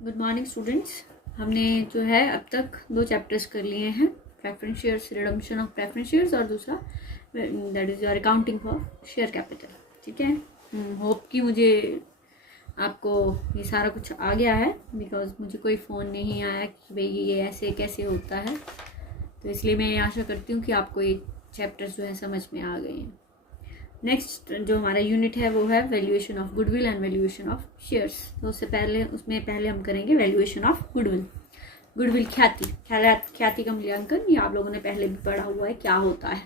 Good morning students. हमने जो है अब तक 2 चैप्टर्स कर लिए हैं, preference shares, redemption of preference shares, और दूसरा that is your accounting for share capital. ठीक है, होप कि मुझे आपको ये सारा कुछ आ गया है, बिकॉज मुझे कोई फ़ोन नहीं आया कि भाई ये ऐसे कैसे होता है, तो इसलिए मैं आशा करती हूँ कि आपको ये चैप्टर्स जो है समझ में आ गए हैं। नेक्स्ट जो हमारा यूनिट है वो है valuation of goodwill and valuation of shares. तो उसमें पहले हम करेंगे वैल्यूएशन ऑफ गुडविल। गुडविल ख्याति का मूल्यांकन, ये आप लोगों ने पहले भी पढ़ा हुआ है क्या होता है।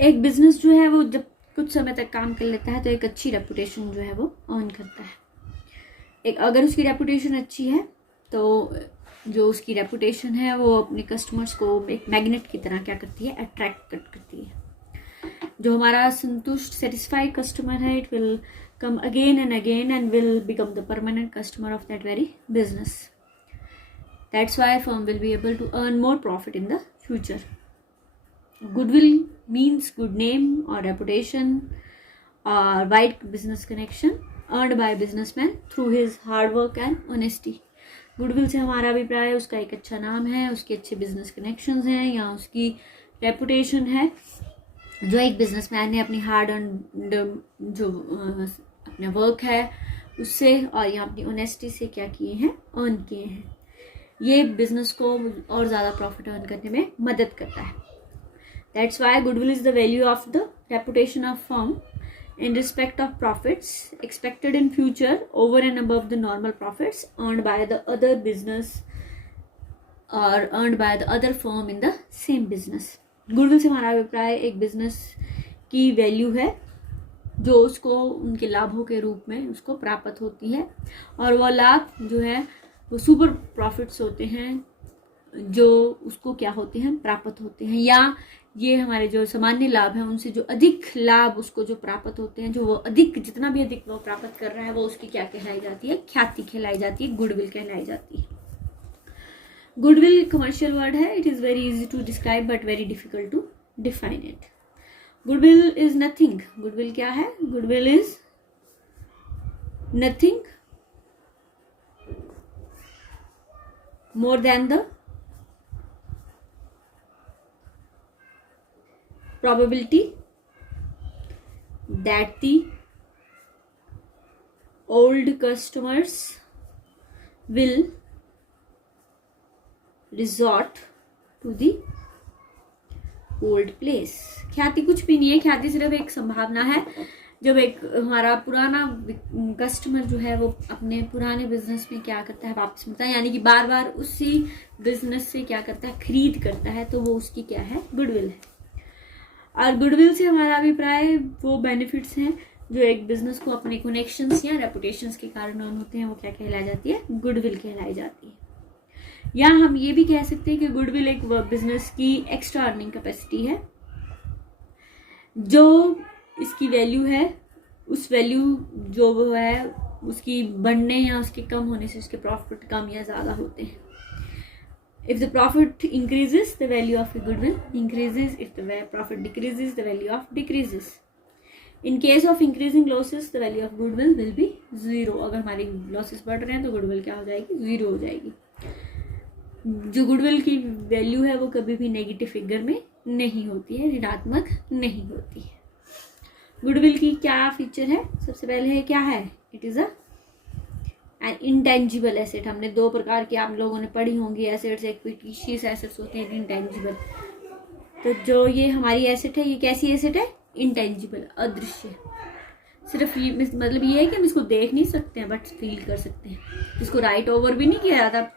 एक बिजनेस जो है वो जब कुछ समय तक काम कर लेता है तो एक अच्छी रेपुटेशन जो है वो अर्न करता है। अगर उसकी रेपुटेशन अच्छी है तो जो उसकी रेपुटेशन है वो अपने कस्टमर्स को एक मैग्नेट की तरह क्या करती है, अट्रैक्ट करती है। जो हमारा संतुष्ट सेटिस्फाइड कस्टमर है, it will come again and will become the permanent customer of that very business. That's why firm will be able to earn more profit in the future. Goodwill means good name or reputation or wide business connection earned by a businessman through his hard work and honesty. Goodwill से हमारा अभिप्राय उसका एक अच्छा नाम है, उसके अच्छे बिजनेस कनेक्शंस हैं या उसकी रेपुटेशन है जो एक बिजनेसमैन ने अपनी हार्ड अर्न जो अपना वर्क है उससे और या अपनी ऑनेस्टी से क्या किए हैं, अर्न किए हैं. ये बिजनेस को और ज़्यादा प्रॉफिट अर्न करने में मदद करता है. That's why goodwill is the value of the reputation of firm in respect of profits expected in future over and above the normal profits earned by the other business or earned by the other firm in the same business. Goodwill से हमारा अभिप्राय एक business की value है जो उसको उनके लाभों के रूप में उसको प्राप्त होती है, और वह लाभ जो है वो सुपर प्रॉफिट्स होते हैं जो उसको क्या होते हैं, प्राप्त होते हैं, या ये हमारे जो सामान्य लाभ हैं उनसे जो अधिक लाभ उसको जो प्राप्त होते हैं, जो वो अधिक जितना भी अधिक वो प्राप्त कर रहा है वो उसकी क्या कहलाई जाती है, ख्याति कहलाई जाती है, गुडविल कहलाई जाती है. गुडविल कमर्शियल वर्ड है. It is very easy to describe but very difficult to define it. Goodwill is nothing. Goodwill क्या है? Goodwill is nothing more than the probability that the old customers will resort to the old place. ख्याति कुछ भी नहीं है. ख्याति सिर्फ एक संभावना है. जब एक हमारा पुराना कस्टमर जो है वो अपने पुराने बिजनेस में क्या करता है, वापस मिलता है, यानी कि बार बार उसी बिजनेस से क्या करता है, खरीद करता है, तो वो उसकी क्या है, गुडविल है. और गुडविल से हमारा अभिप्राय वो बेनिफिट्स हैं जो एक बिजनेस को अपने कनेक्शंस या रेपुटेशंस के कारण अर्न होते हैं, वो क्या कहलाई जाती है, गुडविल कहलाई जाती है. या हम ये भी कह सकते हैं कि गुडविल एक बिजनेस की एक्स्ट्रा अर्निंग कैपेसिटी है. जो इसकी वैल्यू है उस वैल्यू जो वो है उसकी बढ़ने या उसके कम होने से उसके प्रॉफिट कम या ज़्यादा होते हैं. If the profit increases the value of goodwill increases. If the profit decreases the value of decreases. In case of increasing losses the value of goodwill will be zero. अगर हमारी लॉसेस बढ़ रहे हैं तो गुडविल क्या हो जाएगी, zero हो जाएगी. जो गुडविल की वैल्यू है वो कभी भी नेगेटिव फिगर में नहीं होती है, ऋणात्मक नहीं होती है. गुडविल की क्या फीचर है? सबसे पहले है क्या है, it is an intangible asset. हमने 2 प्रकार की आप लोगों ने पढ़ी होंगी एसेट्स. एक फिक्टिशियस एसेट्स होते हैं, इंटेंजिबल. तो जो ये हमारी एसेट है ये कैसी एसेट है, इंटेंजिबल, अदृश्य. सिर्फ ये मतलब ये है कि हम इसको देख नहीं सकते हैं बट फील कर सकते हैं. इसको राइट ओवर भी नहीं किया जाता.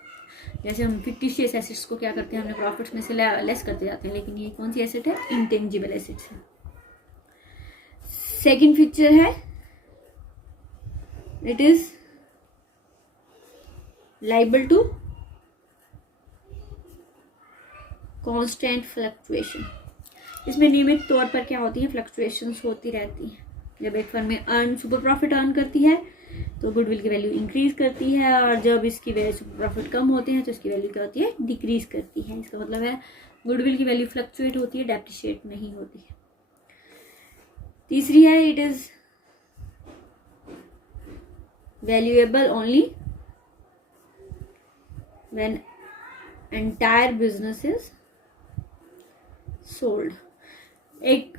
जैसे हम फिक्टिशियस एसेट्स को क्या करते हैं, हमने प्रॉफिट्स में से लेस करते जाते हैं, लेकिन ये कौन सी एसेट है, इंटेंजिबल एसेट्स है. सेकेंड फीचर है it is liable to constant fluctuation. इसमें नियमित तौर पर क्या होती है, फ्लक्चुएशंस होती रहती हैं. जब एक फर्म में सुपर प्रॉफिट अर्न करती है तो गुडविल की वैल्यू इंक्रीज करती है, और जब इसकी वैल्यू सुपर प्रॉफिट कम होते हैं तो इसकी वैल्यू क्या होती है, डिक्रीज करती है. इसका मतलब है गुडविल की वैल्यू फ्लक्चुएट होती है, डेप्रिशिएट नहीं होती है. तीसरी है it is valuable only when entire business is sold. एक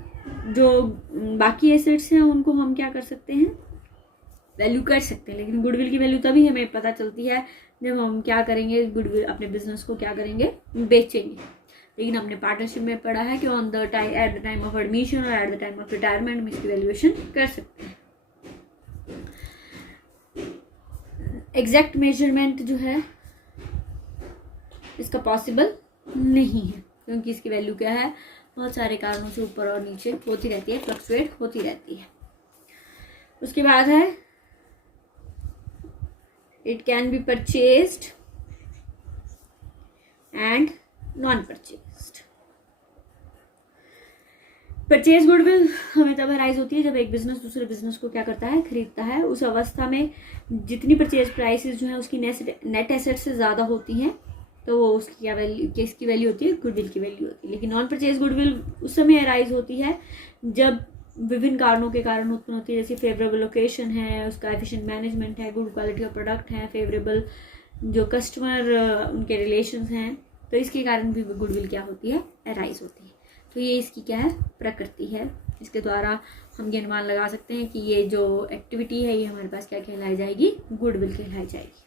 जो बाकी एसेट्स हैं उनको हम क्या कर सकते हैं, वैल्यू कर सकते हैं, लेकिन गुडविल की वैल्यू तभी हमें पता चलती है जब हम क्या करेंगे, गुडविल अपने बिजनेस को क्या करेंगे, बेचेंगे। लेकिन हमने पार्टनरशिप में पढ़ा है कि on the time, at the time of admission और at the time of retirement हम इसकी वैल्यूएशन कर सकते हैं। एग्जैक्ट मेजरमेंट जो है इसका पॉसिबल नहीं है, क्योंकि इसकी वैल्यू क्या है, बहुत सारे कारणों से ऊपर और नीचे होती रहती है, फ्लक्चुएट होती रहती है। उसके बाद है it can be purchased and non purchased. Purchase goodwill हमें तब अराइज होती है जब एक बिजनेस दूसरे बिजनेस को क्या करता है, खरीदता है। उस अवस्था में जितनी परचेज प्राइसेस जो है उसकी नेट एसेट से ज्यादा होती हैं, तो वो उसकी क्या वैल्यू, किसकी वैल्यू होती है, गुडविल की वैल्यू होती है। लेकिन नॉन परचेज गुडविल उस समय अराइज होती है जब विभिन्न कारणों के कारण उत्पन्न होती है, जैसे फेवरेबल लोकेशन है, उसका एफिशिएंट मैनेजमेंट है, गुड क्वालिटी ऑफ प्रोडक्ट है, फेवरेबल जो कस्टमर उनके रिलेशंस हैं, तो इसके कारण भी गुडविल क्या होती है, अराइज होती है। तो ये इसकी क्या है, प्रकृति है। इसके द्वारा हम ये अनुमान लगा सकते हैं कि ये जो एक्टिविटी है ये हमारे पास क्या कहलाई जाएगी, गुडविल कहलाई जाएगी।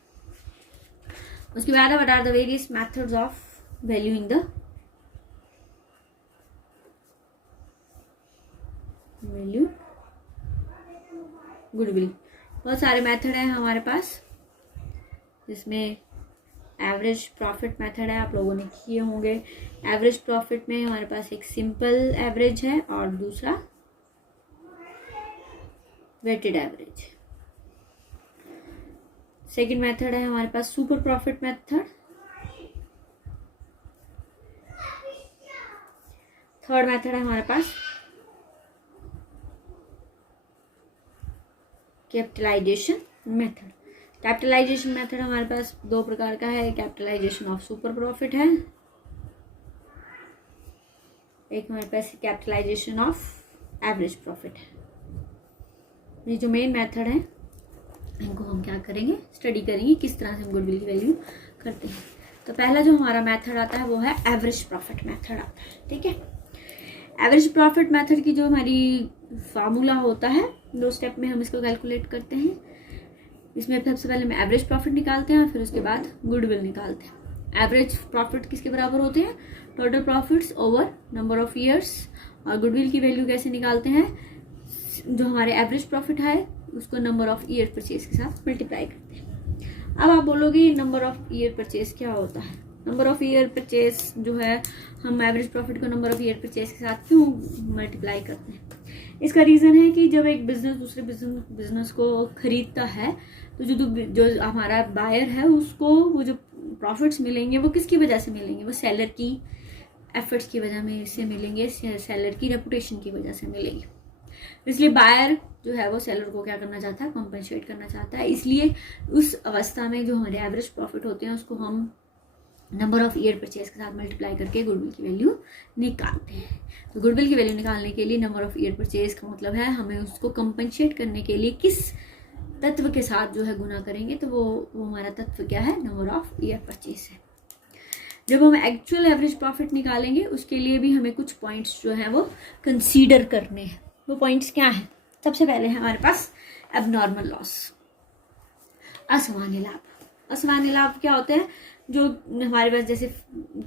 उसके बाद what are the various methods of valuing the value goodwill. बहुत सारे मेथड हैं हमारे पास, जिसमें एवरेज प्रॉफिट मेथड है, आप लोगों ने किए होंगे। एवरेज प्रॉफिट में हमारे पास एक सिंपल एवरेज है और दूसरा वेटेड एवरेज। सेकंड मेथड है हमारे पास super profit method. Third method है हमारे पास कैपिटलाइजेशन मेथड। कैपिटलाइजेशन मेथड हमारे पास दो प्रकार का है, कैपिटलाइजेशन ऑफ सुपर प्रॉफिट है, एक हमारे पास कैपिटलाइजेशन ऑफ एवरेज प्रॉफिट है। ये जो मेन मेथड है इनको हम क्या करेंगे, स्टडी करेंगे किस तरह से हम गुडविल की वैल्यू करते हैं। तो पहला जो हमारा मेथड आता है वो है एवरेज प्रॉफिट मेथड आता है, ठीक है। एवरेज प्रॉफिट मेथड की जो हमारी फार्मूला होता है, 2 स्टेप में हम इसको कैलकुलेट करते हैं। इसमें सबसे पहले हम एवरेज प्रॉफिट निकालते हैं, फिर उसके बाद गुडविल निकालते हैं। एवरेज प्रॉफिट किसके बराबर होते हैं, total profits over number of years. और गुडविल की वैल्यू कैसे निकालते हैं, जो हमारे एवरेज प्रॉफिट है उसको नंबर ऑफ ईयर परचेज के साथ मल्टीप्लाई करते हैं। अब आप बोलोगे नंबर ऑफ ईयर परचेज क्या होता है। नंबर ऑफ ईयर परचेज जो है, हम एवरेज प्रॉफिट को नंबर ऑफ ईयर परचेज के साथ क्यों मल्टीप्लाई करते हैं। इसका रीज़न है कि जब एक बिजनेस दूसरे बिजनेस को खरीदता है, तो जो हमारा बायर है उसको वो जो प्रॉफिट्स मिलेंगे वो किसकी वजह से मिलेंगे, वो सेलर की एफर्ट्स की वजह में से मिलेंगे, सेलर की रेपुटेशन की वजह से मिलेंगे। इसलिए बायर जो है वो सेलर को क्या करना चाहता है, कॉम्पनसेट करना चाहता है। इसलिए उस अवस्था में जो हमारे एवरेज प्रॉफिट होते हैं उसको हम नंबर ऑफ ईयर परचेज के साथ मल्टीप्लाई करके गुडविल की वैल्यू निकालते हैं। तो गुडविल की वैल्यू निकालने के लिए नंबर ऑफ ईयर परचेज का मतलब है हमें उसको कंपनसेट करने के लिए किस तत्व के साथ जो है गुना करेंगे, तो वो हमारा तत्व क्या है, नंबर ऑफ ईयर परचेज है। जब हम एक्चुअल एवरेज प्रॉफिट निकालेंगे उसके लिए भी हमें कुछ पॉइंट्स जो है वो कंसीडर करने हैं। वो पॉइंट्स क्या हैं, सबसे पहले है हमारे पास एबनॉर्मल लॉस, असामान्य लाभ। असामान्य लाभ क्या होते हैं, जो हमारे पास जैसे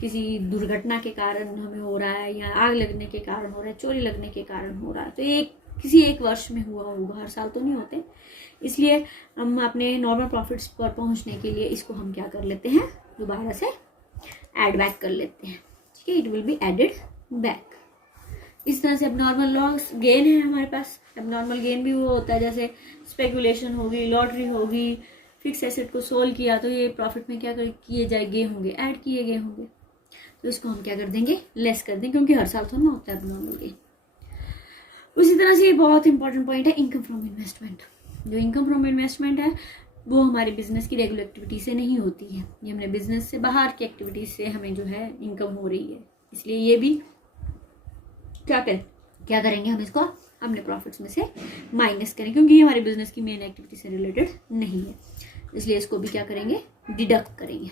किसी दुर्घटना के कारण हमें हो रहा है, या आग लगने के कारण हो रहा है, चोरी लगने के कारण हो रहा है, तो ये किसी एक वर्ष में हुआ होगा, हर साल तो नहीं होते। इसलिए हम अपने नॉर्मल प्रॉफिट्स पर पहुंचने के लिए इसको हम क्या कर लेते हैं, दोबारा से ऐड बैक कर लेते हैं, ठीक है। It will be added back. इस तरह से एबनॉर्मल लॉस गेन है हमारे पास। एबनॉर्मल गेन भी वो होता है जैसे स्पेकुलेशन होगी, लॉटरी होगी, फिक्स एसेट को सोल्व किया तो ये प्रॉफिट में क्या किए गए होंगे, ऐड किए गए होंगे, तो इसको हम क्या कर देंगे, लेस कर देंगे, क्योंकि हर साल तो ना होता है एबनॉर्मल गेन। उसी तरह से ये बहुत इंपॉर्टेंट पॉइंट है इनकम फ्रॉम इन्वेस्टमेंट। जो इनकम फ्रॉम इन्वेस्टमेंट है वो हमारे बिजनेस की रेगुलर एक्टिविटी से नहीं होती है, ये हमने बिजनेस से बाहर की एक्टिविटीज से हमें जो है इनकम हो रही है। इसलिए ये भी क्या करेंगे, हम इसको अपने प्रॉफिट्स में से माइनस करेंगे, क्योंकि ये हमारे बिजनेस की मेन एक्टिविटी से रिलेटेड नहीं है। इसलिए इसको भी क्या करेंगे, डिडक्ट करेंगे।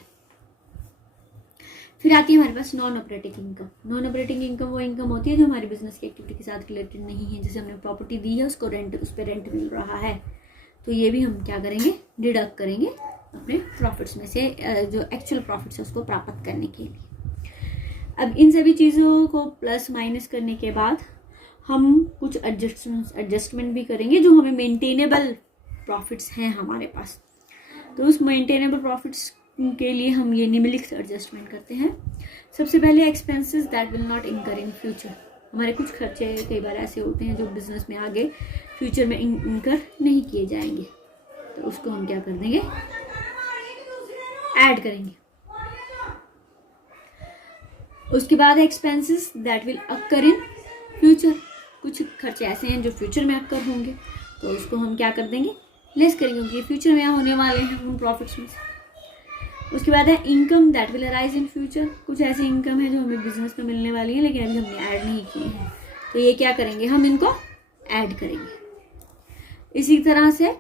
फिर आती है हमारे पास non operating income. Non operating income वो इनकम होती है जो हमारी बिजनेस की एक्टिविटी के साथ रिलेटेड नहीं है। जैसे हमने प्रॉपर्टी दी है, उसको रेंट, उस पर रेंट मिल रहा है, तो ये भी हम क्या करेंगे, डिडक्ट करेंगे अपने प्रॉफिट्स में से, जो एक्चुअल प्रॉफिट्स है उसको प्राप्त करने के लिए। अब इन सभी चीज़ों को प्लस माइनस करने के बाद हम कुछ एडजस्टमेंट भी करेंगे जो हमें मेंटेनेबल प्रॉफिट्स हैं हमारे पास। तो उस मेंटेनेबल प्रॉफिट्स के लिए हम ये निम्नलिखित एडजस्टमेंट करते हैं। सबसे पहले एक्सपेंसेस दैट विल नॉट इनकर इन फ्यूचर। हमारे कुछ खर्चे कई बार ऐसे होते हैं जो बिजनेस में आगे फ्यूचर में इनकर नहीं किए जाएंगे, तो उसको हम क्या कर देंगे, ऐड करेंगे। उसके बाद expenses that will occur in future. कुछ खर्चे ऐसे हैं जो फ्यूचर में अक्कर होंगे, तो उसको हम क्या कर देंगे, लेस करेंगे, क्योंकि फ्यूचर में होने वाले हैं उन प्रॉफिट्स में से। उसके बाद है income that will arise in future. कुछ ऐसी इनकम है जो हमें बिजनेस में मिलने वाली है लेकिन अभी हमने ऐड नहीं की है, तो ये क्या करेंगे, हम इनको ऐड करेंगे। इसी तरह से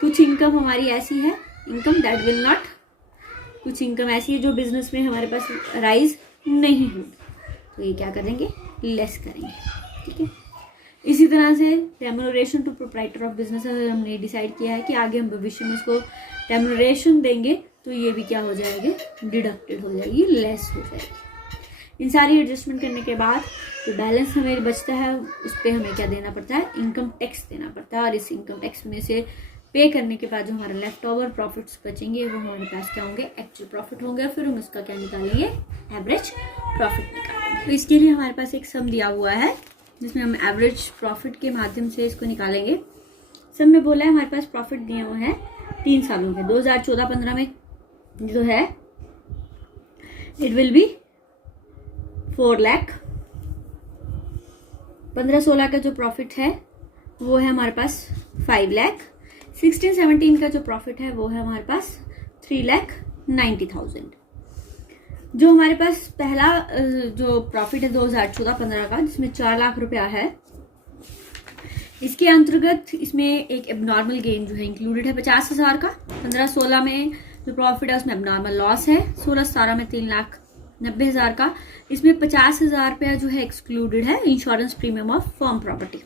कुछ इनकम हमारी ऐसी है, इनकम दैट विल नॉट, कुछ इनकम ऐसी है जो बिजनेस में हमारे पास अराइज नहीं होगी, तो ये क्या करेंगे, लेस करेंगे। ठीक है। इसी तरह से remuneration to proprietor of business, अगर हमने डिसाइड किया है कि आगे हम भविष्य में इसको रेम्यूनरेशन देंगे, तो ये भी क्या हो जाएगी, डिडक्टेड हो जाएगी, लेस हो जाएगी। इन सारी एडजस्टमेंट करने के बाद जो बैलेंस हमें बचता है उस पर हमें क्या देना पड़ता है, इनकम टैक्स देना पड़ता है। और इस इनकम टैक्स में से पे करने के बाद जो हमारा लेफ्ट ओवर प्रॉफिट्स बचेंगे वो हमारे पास क्या होंगे, एक्चुअल प्रॉफिट होंगे। फिर हम उसका क्या निकालेंगे, एवरेज प्रॉफिट निकालेंगे। तो इसके लिए हमारे पास एक सम दिया हुआ है जिसमें हम एवरेज प्रॉफिट के माध्यम से इसको निकालेंगे। सब में बोला है हमारे पास प्रॉफिट दिए हुए हैं 3 सालों के। 2014-15 में जो है इट विल बी 4 लाख। 15-16 का जो प्रॉफिट है वो है हमारे पास 5 लाख। 16-17 का जो प्रॉफिट है वो है हमारे पास 3,90,000। जो हमारे पास पहला जो प्रॉफिट है 2014-15 का, जिसमें 4 लाख रुपया है, इसके अंतर्गत इसमें एक एबनॉर्मल गेन जो है इंक्लूडेड है 50,000 का। 15-16 में जो प्रॉफिट है उसमें एबनॉर्मल लॉस है 16-17 में 3,90,000 का। इसमें 50,000 रुपया जो है एक्सक्लूडेड है insurance premium of firm property.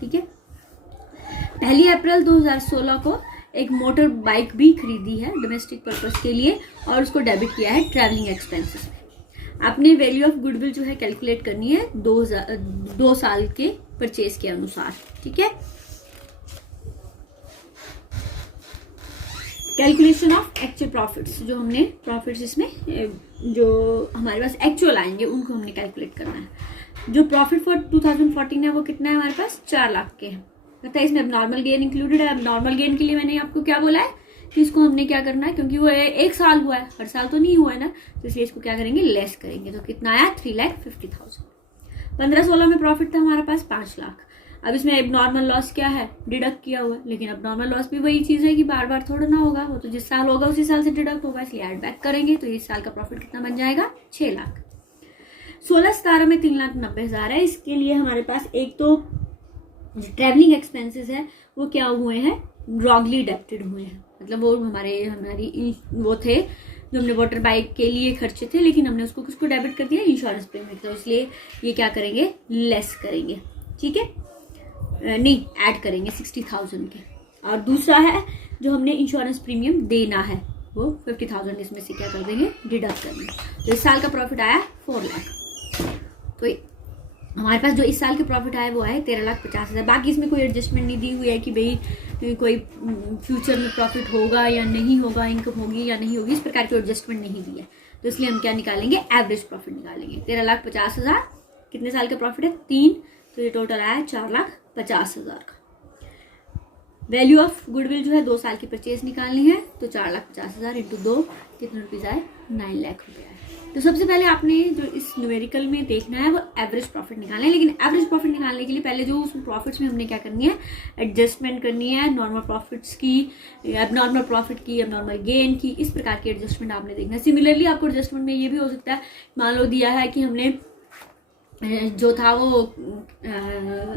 ठीक है। 1 अप्रैल 2016 को एक मोटर बाइक भी खरीदी है डोमेस्टिक पर्पस के लिए और उसको डेबिट किया है ट्रैवलिंग एक्सपेंसेस में। आपने वैल्यू ऑफ गुडविल जो है कैलकुलेट करनी है 2 साल के परचेज के अनुसार। ठीक है। कैलकुलेशन ऑफ एक्चुअल प्रॉफिट्स, जो हमने प्रॉफिट्स इसमें जो हमारे पास एक्चुअल आएंगे उनको हमने कैलकुलेट करना है। जो प्रॉफिट फॉर 2014 है वो कितना है हमारे पास, 4 लाख के है। पता है इसमें अब नॉर्मल गेन इंक्लूडेड है। अब नॉर्मल गेन के लिए मैंने आपको क्या बोला है कि इसको हमने क्या करना है, क्योंकि वो 1 साल हुआ है, हर साल तो नहीं हुआ है ना, तो इसलिए इसको क्या करेंगे, लेस करेंगे। तो कितना आया, 3,50,000। 15-16 में प्रॉफिट था हमारे पास 5 लाख। अब इसमें अब नॉर्मल लॉस क्या है, डिडक्ट किया हुआ है, लेकिन अब नॉर्मल लॉस भी वही चीज है कि बार बार थोड़ा ना होगा, वो तो जिस साल होगा उसी साल से डिडक्ट होगा, इसलिए ऐड बैक करेंगे। तो इस साल का प्रॉफिट कितना बन जाएगा, 6 लाख। 16-17 में 3,90,000 है। इसके लिए हमारे पास एक तो ट्रैवलिंग एक्सपेंसेस है वो क्या हुए हैं, रॉन्गली डेबिटेड हुए हैं। मतलब वो हमारी वो थे जो हमने वाटर बाइक के लिए खर्चे थे, लेकिन हमने उसको किसको डेबिट कर दिया, इंश्योरेंस प्रीमियम। तो इसलिए ये क्या करेंगे, लेस करेंगे। ठीक है, नहीं ऐड करेंगे 60,000 के। और दूसरा है जो हमने इंश्योरेंस प्रीमियम देना है वो 50,000 इसमें से क्या कर देंगे, डिडक्ट करेंगे। तो इस साल का प्रॉफिट आया 4 लाख। तो हमारे पास जो इस साल के प्रॉफिट आया वो आए 13,50,000। बाकी इसमें कोई एडजस्टमेंट नहीं दी हुई है कि भाई कोई फ्यूचर में प्रॉफिट होगा या नहीं होगा, इनकम होगी या नहीं होगी, इस प्रकार की एडजस्टमेंट नहीं दी है। तो इसलिए हम क्या निकालेंगे, एवरेज प्रॉफिट निकालेंगे। 13,50,000 कितने साल का प्रॉफिट है, 3, तो ये टोटल आया 4,50,000 का। वैल्यू ऑफ गुडविल जो है 2 साल की परचेज निकालनी है, तो 4,50,000 इंटू 2 कितने रुपीज आए, 9 लाख रुपए आए। तो सबसे पहले आपने जो इस न्यूमेरिकल में देखना है वो एवरेज प्रॉफिट निकालना है। लेकिन एवरेज प्रॉफिट निकालने के लिए पहले जो उस प्रॉफिट्स में हमने क्या करनी है, एडजस्टमेंट करनी है, नॉर्मल प्रॉफिट्स की, एबनॉर्मल प्रॉफिट की, एबनॉर्मल गेन की, इस प्रकार की एडजस्टमेंट आपने देखना है। सिमिलरली आपको एडजस्टमेंट में ये भी हो सकता है, मान लो दिया है कि हमने जो था वो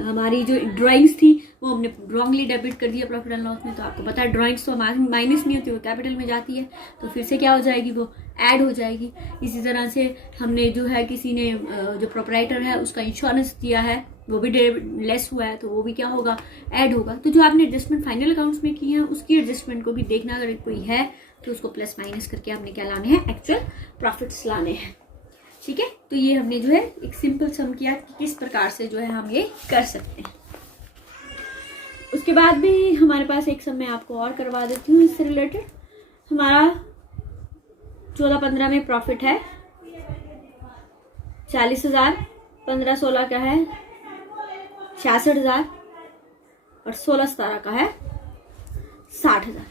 हमारी जो ड्राइंग्स थी वो वो हमने रॉन्गली डेबिट कर दिया प्रॉफिट एंड लॉस में, तो आपको पता है ड्राइंग्स तो माइनस नहीं होती, वो कैपिटल में जाती है, तो फिर से क्या हो जाएगी, वो ऐड हो जाएगी। इसी तरह से हमने जो है किसी ने जो प्रोपराइटर है उसका इंश्योरेंस दिया है, वो भी लेस हुआ है, तो वो भी क्या होगा, ऐड होगा। तो जो आपने एडजस्टमेंट फाइनल अकाउंट्स में की है उसकी एडजस्टमेंट को भी देखना, अगर कोई है तो उसको प्लस माइनस करके आपने क्या लाने हैं, एक्चुअल प्रॉफिट्स लाने हैं। ठीक है, तो ये हमने जो है एक सिंपल सम किया कि किस प्रकार से जो है हम ये कर सकते हैं। उसके बाद भी हमारे पास एक सम मैं आपको और करवा देती हूँ इससे रिलेटेड। हमारा 14-15 में प्रॉफिट है 40,000, 15-16 का है 66,000 और 16-17 का है 60,000।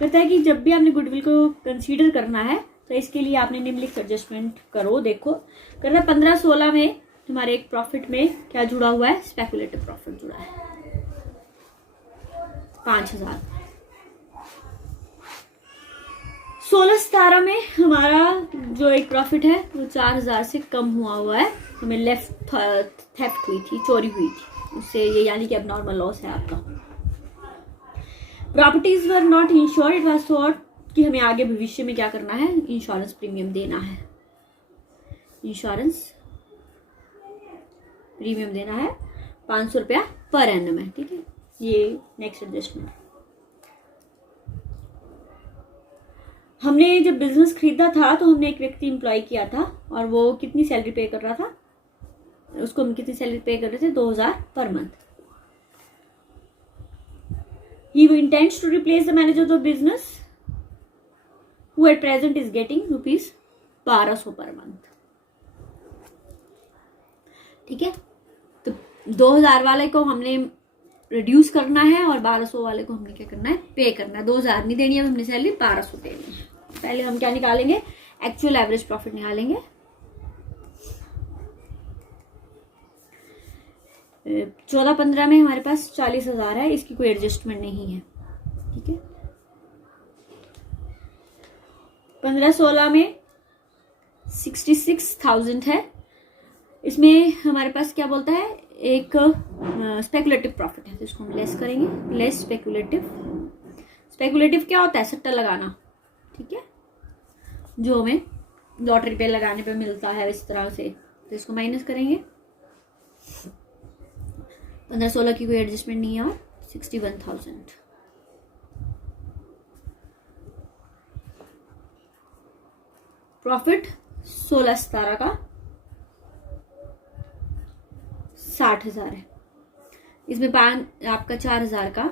कहता है कि जब भी आपने गुडविल को कंसीडर करना है तो इसके लिए आपने निम्नलिखित एडजस्टमेंट करो। देखो, कहता है 15-16 में हमारे एक प्रॉफिट में क्या जुड़ा हुआ है, स्पेकुलेटिव प्रॉफिट जुड़ा है 5,000। 16-17 में हमारा जो एक प्रॉफिट है वो 4,000 से कम हुआ है, हमें थेफ्ट हुई थी, चोरी हुई थी उससे, ये यानी कि अब नॉर्मल लॉस है आपका। Properties were not insured, it was thought कि हमें आगे भविष्य में क्या करना है, इंश्योरेंस प्रीमियम देना है, इंश्योरेंस प्रीमियम देना है 500 रुपया पर एनम है। ठीक है, ये नेक्स्ट एडजस्टमेंट। हमने जब बिजनेस खरीदा था तो हमने एक व्यक्ति एम्प्लॉय किया था और वो कितनी सैलरी पे कर रहा था, उसको हम कितनी सैलरी पे कर रहे थे, 2,000 per month. He intends to replace the manager of the business who at present is getting rupees 1,200 per month। ठीक है, तो 2,000 वाले को हमने रिड्यूस करना है और 1,200 वाले को हमने क्या करना है, पे करना है। 2,000 नहीं देनी है, हमने सैलरी 1,200 देनी है। पहले हम क्या निकालेंगे, एक्चुअल एवरेज प्रॉफिट निकालेंगे। 14-15 में हमारे पास 40,000 है, इसकी कोई एडजस्टमेंट नहीं है। ठीक है, 15-16 में 66,000 है, इसमें हमारे पास क्या बोलता है, एक स्पेकुलेटिव प्रॉफिट है, तो इसको हम लेस करेंगे, लेस स्पेकुलेटिव। स्पेकुलेटिव क्या होता है, सट्टा लगाना। ठीक है, जो हमें लॉटरी पे लगाने पे मिलता है इस तरह से, तो इसको माइनस करेंगे। 15-16 की कोई एडजस्टमेंट नहीं है और 61,000। प्रॉफिट 16-17 का 60,000 है, इसमें आपका 4,000 का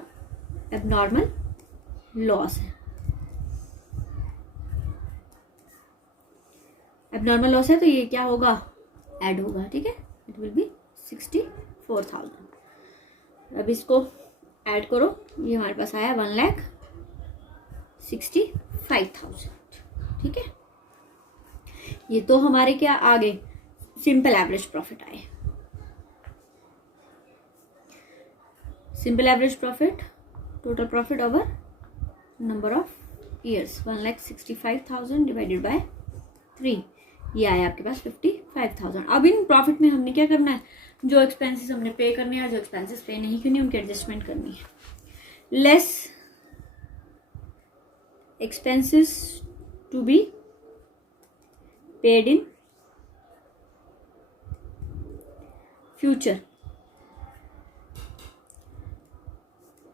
एबनॉर्मल लॉस है। एबनॉर्मल लॉस है तो ये क्या होगा, ऐड होगा। ठीक है, इट विल बी 64,000। अब इसको ऐड करो, ये हमारे पास आया 1,65,000। ठीक है, ये तो हमारे क्या आगे सिंपल एवरेज प्रॉफिट आए। Simple average profit, total profit over number of years, 1,65,000 divided by 3, ये आया आपके पास 55,000। अब इन प्रॉफिट में हमने क्या करना है, जो एक्सपेंसेस हमने पे करने हैं, जो एक्सपेंसेस पे नहीं करनी, उनकी एडजस्टमेंट करनी है। Less expenses to be paid in future.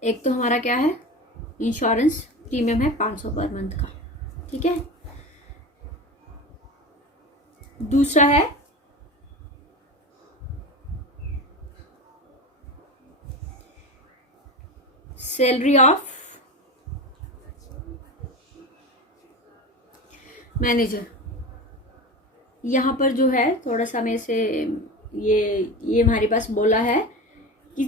एक तो हमारा क्या है, इंश्योरेंस प्रीमियम है 500 पर मंथ का। ठीक है, दूसरा है सैलरी ऑफ मैनेजर। यहाँ पर जो है थोड़ा सा मेरे से ये हमारे पास बोला है कि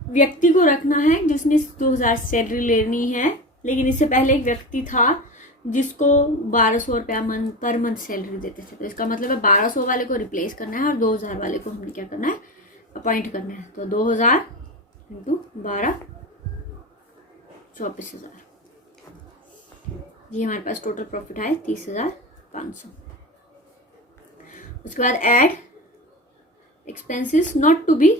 व्यक्ति को रखना है जिसने 2,000 सैलरी लेनी है, लेकिन इससे पहले एक व्यक्ति था जिसको 1,200 रुपया पर मंथ सैलरी देते थे। तो इसका मतलब है 1,200 वाले को रिप्लेस करना है और 2,000 वाले को हमने क्या करना है, अपॉइंट करना है। तो 2,000 इंटू 12, 24,000। ये हमारे पास टोटल प्रॉफिट आए 30,500। उसके बाद add expenses not to be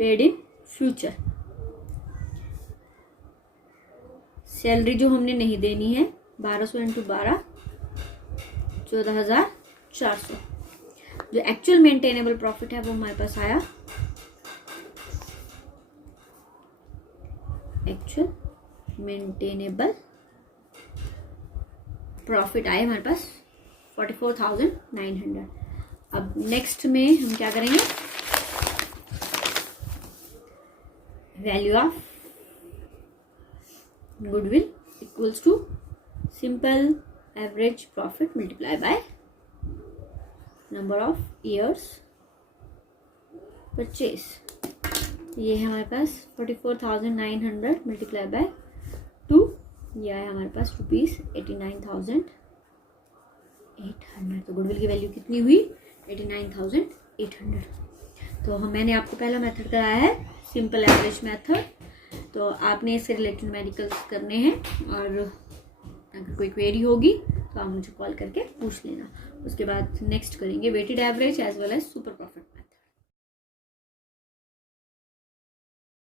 paid in future. Salary जो हमने नहीं देनी है 1200 इंटू 12 14,400। जो एक्चुअल मेंटेनेबल प्रॉफिट है वो हमारे पास आया, एक्चुअल मेंटेनेबल प्रॉफिट आए हमारे पास 44,900। अब नेक्स्ट में हम क्या करेंगे, value of goodwill equals to simple average profit multiply by number of years purchase. ये है हमारे पास 44,900 मल्टीप्लाई बाय 2, यह है हमारे पास ₹89,800। तो गुडविल की वैल्यू कितनी हुई, 89,800। तो मैंने आपको पहला मेथड कराया है सिंपल एवरेज मेथड। तो आपने इससे रिलेटेड न्यूमेरिकल्स करने हैं, और अगर कोई क्वेरी होगी तो आप मुझे कॉल करके पूछ लेना। उसके बाद नेक्स्ट करेंगे weighted average as well as super